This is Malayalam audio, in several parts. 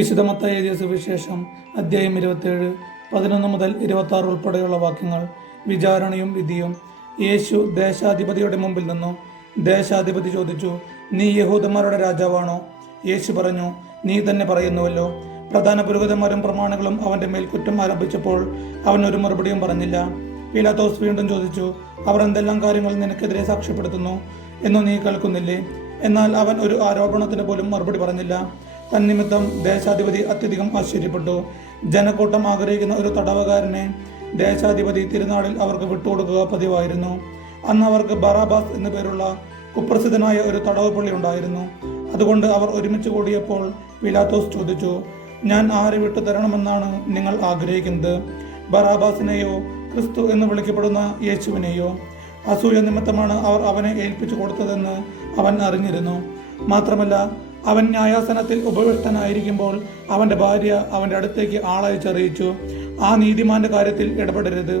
വിശുദ്ധ മത്തായി എഴുതിയ സുവിശേഷം അധ്യായം 27 11 മുതൽ 26 ഉൾപ്പെടെയുള്ള വാക്യങ്ങൾ. വിചാരണയും വിധിയും. യേശു ദേശാധിപതിയുടെ മുമ്പിൽ നിന്നു. ദേശാധിപതി ചോദിച്ചു, നീ യഹൂദന്മാരുടെ രാജാവാണോ? യേശു പറഞ്ഞു, നീ തന്നെ പറയുന്നുവല്ലോ. പ്രധാന പുരോഹിതന്മാരും പ്രമാണികളും അവന്റെ മേൽ കുറ്റം ആരംഭിച്ചപ്പോൾ അവൻ ഒരു മറുപടിയും പറഞ്ഞില്ല. പീലാത്തോസ് വീണ്ടും ചോദിച്ചു, അവർ എന്തെല്ലാം കാര്യങ്ങൾ നിനക്കെതിരെ സാക്ഷ്യപ്പെടുത്തുന്നു എന്ന് നീ കേൾക്കുന്നില്ലേ? എന്നാൽ അവൻ ഒരു ആരോപണത്തിന് പോലും മറുപടി പറഞ്ഞില്ല. തന്നിമിത്തം ദേശാധിപതി അത്യധികം ആശ്ചര്യപ്പെട്ടു. ജനക്കൂട്ടം ആഗ്രഹിക്കുന്ന ഒരു തടവുകാരനെ ദേശാധിപതി തിരുനാളിൽ അവർക്ക് വിട്ടുകൊടുക്കുക പതിവായിരുന്നു. അന്ന് അവർക്ക് ബറാബാസ് എന്നു പേരുള്ള കുപ്രസിദ്ധനായ ഒരു തടവുപുള്ളി ഉണ്ടായിരുന്നു. അതുകൊണ്ട് അവർ ഒരുമിച്ച് കൂടിയപ്പോൾ പീലാത്തോസ് ചോദിച്ചു, ഞാൻ ആരെ വിട്ടു തരണമെന്നാണ് നിങ്ങൾ ആഗ്രഹിക്കുന്നത്? ബറാബാസിനെയോ ക്രിസ്തു എന്ന് വിളിക്കപ്പെടുന്ന യേശുവിനെയോ? അസൂയ നിമിത്തമാണ് അവർ അവനെ ഏൽപ്പിച്ചു കൊടുത്തതെന്ന് അവൻ അറിഞ്ഞിരുന്നു. മാത്രമല്ല, അവൻ ന്യായാസനത്തിൽ ഉപവിഷ്ടനായിരിക്കുമ്പോൾ അവന്റെ ഭാര്യ അവന്റെ അടുത്തേക്ക് ആളയച്ചറിയിച്ചു, ആ നീതിമാന്റെ കാര്യത്തിൽ ഇടപെടരുത്.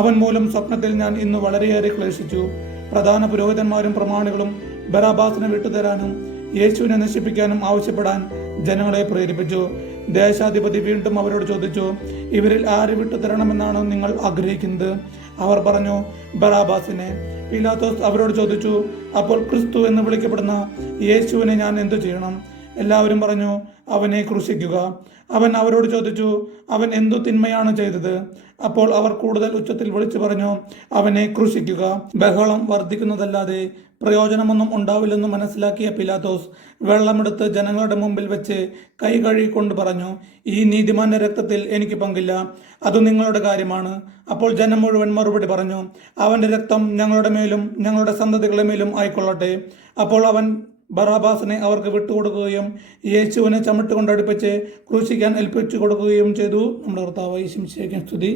അവൻ മൂലം സ്വപ്നത്തിൽ ഞാൻ ഇന്ന് വളരെയേറെ ക്ലേശിച്ചു. പ്രധാന പുരോഹിതന്മാരും പ്രമാണികളും ബറാബാസിനെ വിട്ടുതരാനും യേശുവിനെ നശിപ്പിക്കാനും ആവശ്യപ്പെടാൻ ജനങ്ങളെ പ്രേരിപ്പിച്ചു. ദേശാധിപതി വീണ്ടും അവരോട് ചോദിച്ചു, ഇവരിൽ ആര് വിട്ടുതരണമെന്നാണ് നിങ്ങൾ ആഗ്രഹിക്കുന്നത്? അവർ പറഞ്ഞു, ബറാബാസിനെ. പീലാത്തോസ് അവരോട് ചോദിച്ചു, അപ്പോൾ ക്രിസ്തു എന്ന് വിളിക്കപ്പെടുന്ന യേശുവിനെ ഞാൻ എന്തു ചെയ്യണം? എല്ലാവരും പറഞ്ഞു, അവനെ ക്രൂശിക്കുക. അവൻ അവരോട് ചോദിച്ചു, അവൻ എന്തു തിന്മയാണ് ചെയ്തത്? അപ്പോൾ അവർ കൂടുതൽ ഉച്ചത്തിൽ വിളിച്ചു പറഞ്ഞു, അവനെ ക്രൂശിക്കുക. ബഹളം വർദ്ധിക്കുന്നതല്ലാതെ പ്രയോജനമൊന്നും ഉണ്ടാവില്ലെന്ന് മനസ്സിലാക്കിയ പീലാത്തോസ് വെള്ളമെടുത്ത് ജനങ്ങളുടെ മുമ്പിൽ വെച്ച് കൈ കഴുകിക്കൊണ്ട് പറഞ്ഞു, ഈ നീതിമാന്റെ രക്തത്തിൽ എനിക്ക് പങ്കില്ല, അത് നിങ്ങളുടെ കാര്യമാണ്. അപ്പോൾ ജനം മുഴുവൻ മറുപടി പറഞ്ഞു, അവന്റെ രക്തം ഞങ്ങളുടെ മേലും ഞങ്ങളുടെ സന്തതികളുടെ മേലും ആയിക്കൊള്ളട്ടെ. അപ്പോൾ അവൻ ബറാബാസിനെ അവർക്ക് വിട്ടുകൊടുക്കുകയും യേശുവിനെ ചവിട്ടുകൊണ്ടടുപ്പിച്ച് ക്രൂശിക്കാൻ ഏൽപ്പിച്ചു കൊടുക്കുകയും ചെയ്തു. നമ്മുടെ കർത്താവായ യേശു മിശിഹായ്ക്ക് സ്തുതി.